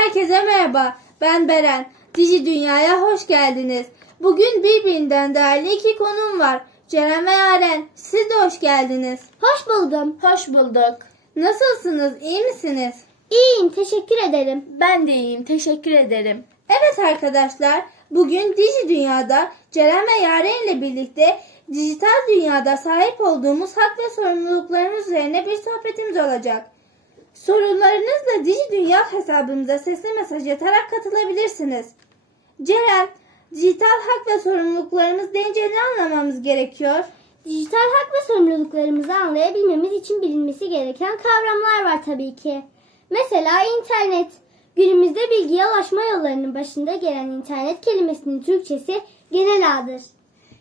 Herkese merhaba. Ben Beren. Diji Dünya'ya hoş geldiniz. Bugün birbirinden değerli iki konuğum var. Ceren ve Yaren. Siz de hoş geldiniz. Hoş buldum. Hoş bulduk. Nasılsınız? İyi misiniz? İyiyim, teşekkür ederim. Ben de iyiyim. Teşekkür ederim. Evet arkadaşlar. Bugün Diji Dünya'da Ceren ve Yaren ile birlikte dijital dünyada sahip olduğumuz hak ve sorumluluklarımız üzerine bir sohbetimiz olacak. Sorularınızla Diji Dünya hesabımıza sesli mesaj atarak katılabilirsiniz. Ceren, dijital hak ve sorumluluklarımız deyince ne anlamamız gerekiyor? Dijital hak ve sorumluluklarımızı anlayabilmemiz için bilinmesi gereken kavramlar var tabii ki. Mesela internet. Günümüzde bilgiye ulaşma yollarının başında gelen internet kelimesinin Türkçesi genel ağdır.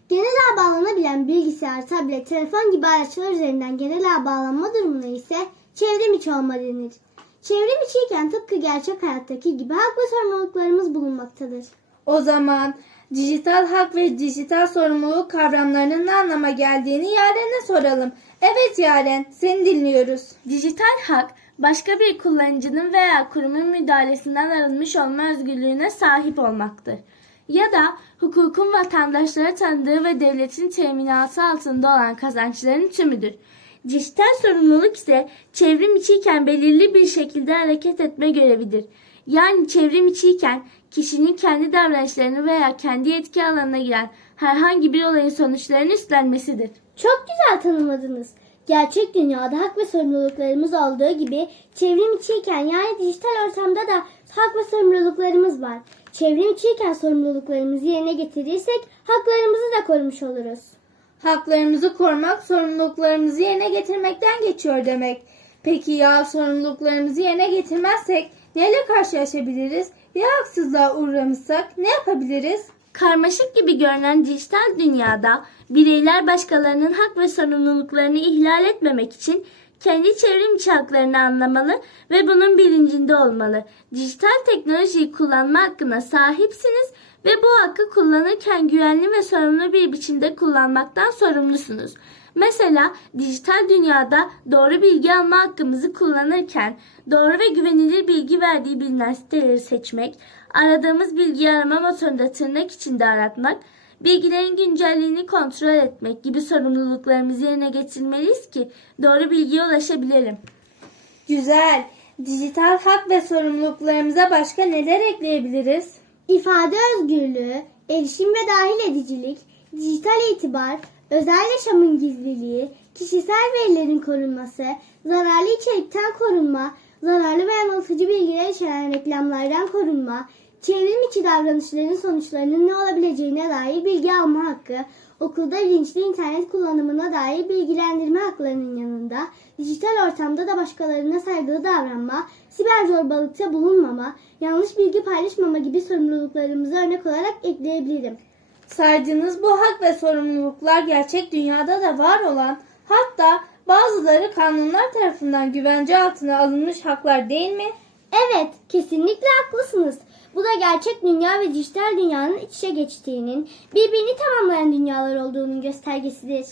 Genel ağ bağlanabilen bilgisayar, tablet, telefon gibi araçlar üzerinden genel ağ bağlanma durumuna ise çevrim içi olma denir. Çevrim içiyken tıpkı gerçek hayattaki gibi hak ve sorumluluklarımız bulunmaktadır. O zaman dijital hak ve dijital sorumluluk kavramlarının ne anlama geldiğini Yaren'e soralım. Evet Yaren, seni dinliyoruz. Dijital hak, başka bir kullanıcının veya kurumun müdahalesinden arınmış olma özgürlüğüne sahip olmaktır. Ya da hukukun vatandaşlara tanıdığı ve devletin teminatı altında olan kazançların tümüdür. Dijital sorumluluk ise çevrim içiyken belirli bir şekilde hareket etme görevidir. Yani çevrim içiyken kişinin kendi davranışlarını veya kendi yetki alanına giren herhangi bir olayın sonuçlarını üstlenmesidir. Çok güzel tanımladınız. Gerçek dünyada hak ve sorumluluklarımız olduğu gibi çevrim içiyken yani dijital ortamda da hak ve sorumluluklarımız var. Çevrim içiyken sorumluluklarımızı yerine getirirsek haklarımızı da korumuş oluruz. Haklarımızı korumak sorumluluklarımızı yerine getirmekten geçiyor demek. Peki ya sorumluluklarımızı yerine getirmezsek neyle karşılaşabiliriz? Ya haksızlığa uğramışsak ne yapabiliriz? Karmaşık gibi görünen dijital dünyada bireyler başkalarının hak ve sorumluluklarını ihlal etmemek için kendi çevrim içi anlamalı ve bunun bilincinde olmalı. Dijital teknolojiyi kullanma hakkına sahipsiniz ve bu hakkı kullanırken güvenli ve sorumlu bir biçimde kullanmaktan sorumlusunuz. Mesela dijital dünyada doğru bilgi alma hakkımızı kullanırken doğru ve güvenilir bilgi verdiği bilinen siteleri seçmek, aradığımız bilgi arama motorunda tırnak içinde aratmak, bilgilerin güncelliğini kontrol etmek gibi sorumluluklarımızı yerine getirmeliyiz ki doğru bilgiye ulaşabilelim. Güzel. Dijital hak ve sorumluluklarımıza başka neler ekleyebiliriz? İfade özgürlüğü, erişim ve dahil edicilik, dijital itibar, özel yaşamın gizliliği, kişisel verilerin korunması, zararlı içerikten korunma, zararlı ve yanıltıcı bilgiler içeren reklamlardan korunma, çevrim içi davranışların sonuçlarının ne olabileceğine dair bilgi alma hakkı, okulda bilinçli internet kullanımına dair bilgilendirme haklarının yanında, dijital ortamda da başkalarına saygılı davranma, siber zorbalıkta bulunmama, yanlış bilgi paylaşmama gibi sorumluluklarımızı örnek olarak ekleyebilirim. Saydığınız bu hak ve sorumluluklar gerçek dünyada da var olan hatta bazıları kanunlar tarafından güvence altına alınmış haklar değil mi? Evet, kesinlikle haklısınız. Bu da gerçek dünya ve dijital dünyanın iç içe geçtiğinin, birbirini tamamlayan dünyalar olduğunun göstergesidir.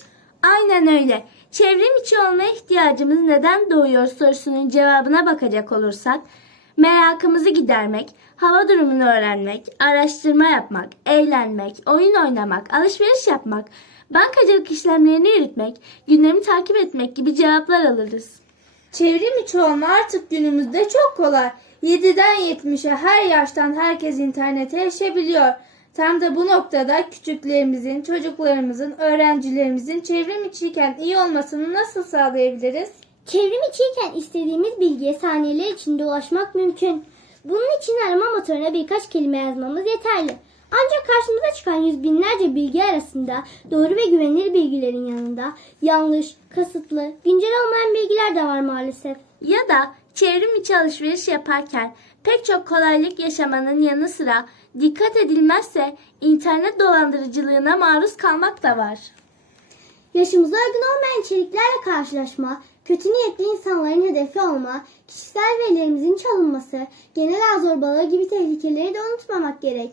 Aynen öyle. Çevrim içi olma ihtiyacımız neden doğuyor sorusunun cevabına bakacak olursak, merakımızı gidermek, hava durumunu öğrenmek, araştırma yapmak, eğlenmek, oyun oynamak, alışveriş yapmak, bankacılık işlemlerini yürütmek, gündemi takip etmek gibi cevaplar alırız. Çevrim içi olma artık günümüzde çok kolay. 7'den 70'e her yaştan herkes internete erişebiliyor. Tam da bu noktada küçüklerimizin, çocuklarımızın, öğrencilerimizin çevrim içiyken iyi olmasını nasıl sağlayabiliriz? Çevrim içiyken istediğimiz bilgiye saniyeler içinde ulaşmak mümkün. Bunun için arama motoruna birkaç kelime yazmamız yeterli. Ancak karşımıza çıkan yüz binlerce bilgi arasında doğru ve güvenilir bilgilerin yanında yanlış, kasıtlı, güncel olmayan bilgiler de var maalesef. Ya da çevrim içi alışveriş yaparken pek çok kolaylık yaşamanın yanı sıra dikkat edilmezse internet dolandırıcılığına maruz kalmak da var. Yaşımıza uygun olmayan içeriklerle karşılaşma, kötü niyetli insanların hedefi olma, kişisel verilerimizin çalınması, genel ağ zorbalığı gibi tehlikeleri de unutmamak gerek.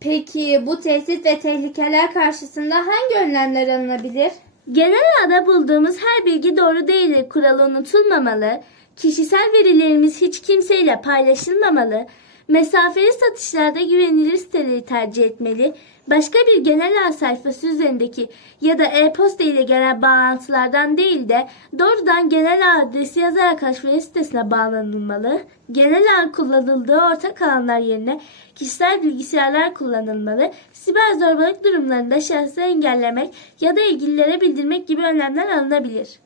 Peki bu tehdit ve tehlikeler karşısında hangi önlemler alınabilir? Genel ağda bulduğumuz her bilgi doğru değildir kuralı unutulmamalı, kişisel verilerimiz hiç kimseyle paylaşılmamalı Mesafeli satışlarda güvenilir siteleri tercih etmeli. Başka bir genel ağ sayfası üzerindeki ya da e-posta ile gelen bağlantılardan değil de doğrudan genel ağ adresi yazarak alışveriş sitesine bağlanılmalı. Genel ağ kullanıldığı ortak alanlar yerine kişisel bilgisayarlar kullanılmalı. Siber zorbalık durumlarında şahsı engellemek ya da ilgililere bildirmek gibi önlemler alınabilir.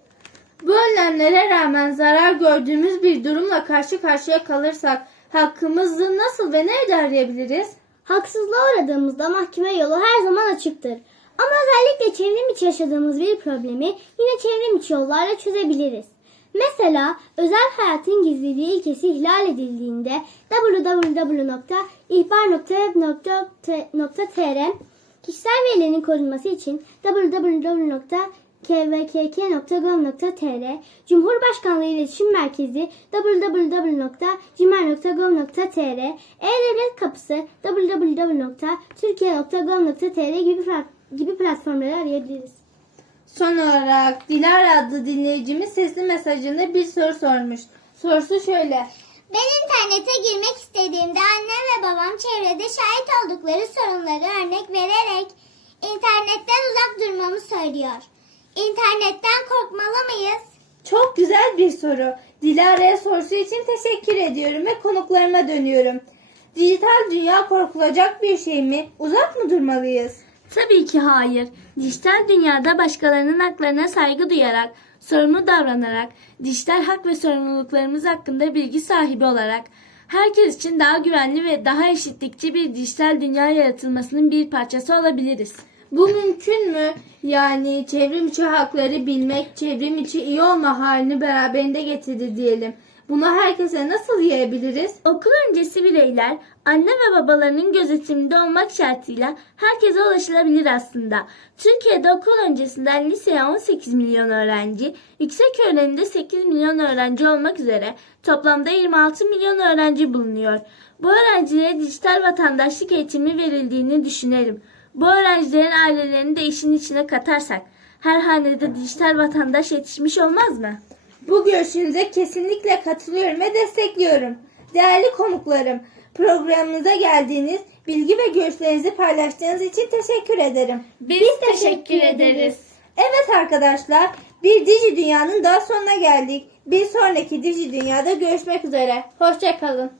Bu önlemlere rağmen zarar gördüğümüz bir durumla karşı karşıya kalırsak hakkımızı nasıl ve nerede arayabiliriz? Haksızlığa uğradığımızda mahkeme yolu her zaman açıktır. Ama özellikle çevrim içi yaşadığımız bir problemi yine çevrim içi yollarla çözebiliriz. Mesela özel hayatın gizliliği ilkesi ihlal edildiğinde www.ihbar.web.tr kişisel verilerin korunması için www.kvkk.gov.tr Cumhurbaşkanlığı İletişim Merkezi www.cimer.gov.tr E-Devlet Kapısı www.türkiye.gov.tr gibi, gibi platformları arayabiliriz. Son olarak Dilara adlı dinleyicimiz sesli mesajında bir soru sormuş. Sorusu şöyle. Ben internete girmek istediğimde annem ve babam çevrede şahit oldukları sorunları örnek vererek internetten uzak durmamı söylüyor. İnternetten korkmalı mıyız? Çok güzel bir soru. Dilara'ya sorusu için teşekkür ediyorum ve konuklarıma dönüyorum. Dijital dünya korkulacak bir şey mi? Uzak mı durmalıyız? Tabii ki hayır. Dijital dünyada başkalarının haklarına saygı duyarak, sorumlu davranarak, dijital hak ve sorumluluklarımız hakkında bilgi sahibi olarak, herkes için daha güvenli ve daha eşitlikçi bir dijital dünya yaratılmasının bir parçası olabiliriz. Bu mümkün mü? Yani çevrim içi hakları bilmek, çevrim içi iyi olma halini beraberinde getirdi diyelim. Bunu herkese nasıl yayabiliriz? Okul öncesi bireyler anne ve babalarının gözetiminde olmak şartıyla herkese ulaşılabilir aslında. Türkiye'de okul öncesinden liseye 18 milyon öğrenci, yüksek öğrenimde 8 milyon öğrenci olmak üzere toplamda 26 milyon öğrenci bulunuyor. Bu öğrencilere dijital vatandaşlık eğitimi verildiğini düşünelim. Bu öğrencilerin ailelerini de işin içine katarsak her hanede dijital vatandaş yetişmiş olmaz mı? Bu görüşünüze kesinlikle katılıyorum ve destekliyorum. Değerli konuklarım, programımıza geldiğiniz bilgi ve görüşlerinizi paylaştığınız için teşekkür ederim. Biz, teşekkür ederiz. Evet arkadaşlar, bir Digi Dünya'nın daha sonuna geldik. Bir sonraki Digi Dünya'da görüşmek üzere. Hoşçakalın.